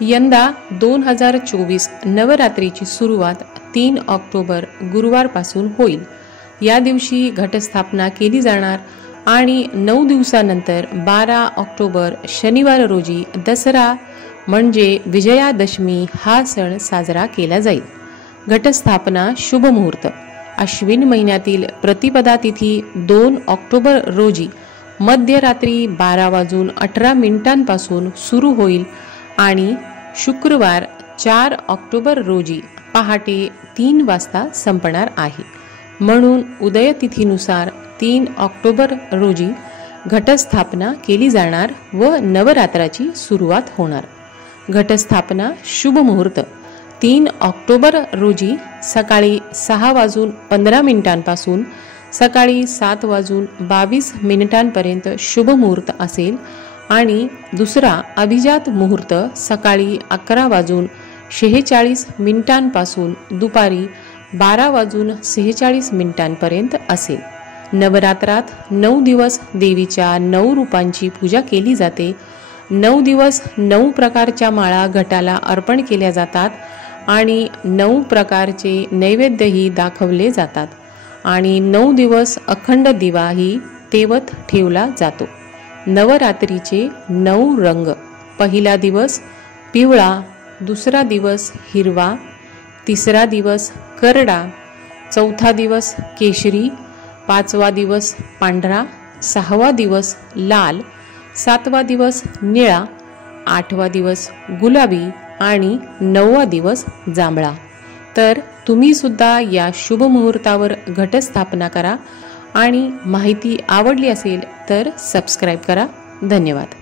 यंदा 2024 नवरात्रीची सुरुवात 3 ऑक्टोबर गुरुवारपासून होईल। या दिवशी घटस्थापना केली जाणार आणि 9 दिवसानंतर 12 ऑक्टोबर शनिवार रोजी दसरा म्हणजे विजयादशमी हा सण साजरा केला जाईल। घटस्थापना शुभ मुहूर्त अश्विन महिन्यातील प्रतिपदा तिथी 2 ऑक्टोबर रोजी मध्यरात्री 12:18 सुरू होईल आणि शुक्रवार 4 ऑक्टोबर रोजी पहाटे 3 वाजता संपणार आहे। म्हणून उदय तिथीनुसार 3 ऑक्टोबर रोजी घटस्थापना केली जाणार व नवरात्राची सुरुवात होणार। घटस्थापना शुभ मुहूर्त 3 ऑक्टोबर रोजी सकाळी 6:15 सकाळी 7:22 पर्यंत शुभ मुहूर्त असेल आणि दुसरा अभिजात मुहूर्त सकाळी 11:46 दुपारी 12:46 पर्यंत असेल। नवरात्रात 9 दिवस देवीच्या 9 रूपांची पूजा केली जाते। 9 दिवस 9 प्रकारच्या माळा घटाला अर्पण केल्या जातात आणि 9 प्रकारचे नैवेद्यही दाखवले जातात आणि 9 दिवस अखंड दिवाही तेवत ठेवला जातो। नवरात्रीचे 9 रंग, पहिला दिवस पिवळा, दुसरा दिवस हिरवा, तिसरा दिवस करडा, चौथा दिवस केशरी, 5वा दिवस पांढरा, 6वा दिवस लाल, 7वा दिवस निळा, 8वा दिवस गुलाबी आणि 9वा दिवस जांभळा। तर तुम्ही सुद्धा या शुभ मुहूर्तावर घटस्थापना करा आणि माहिती आवडली असेल तर सबस्क्राइब करा। धन्यवाद।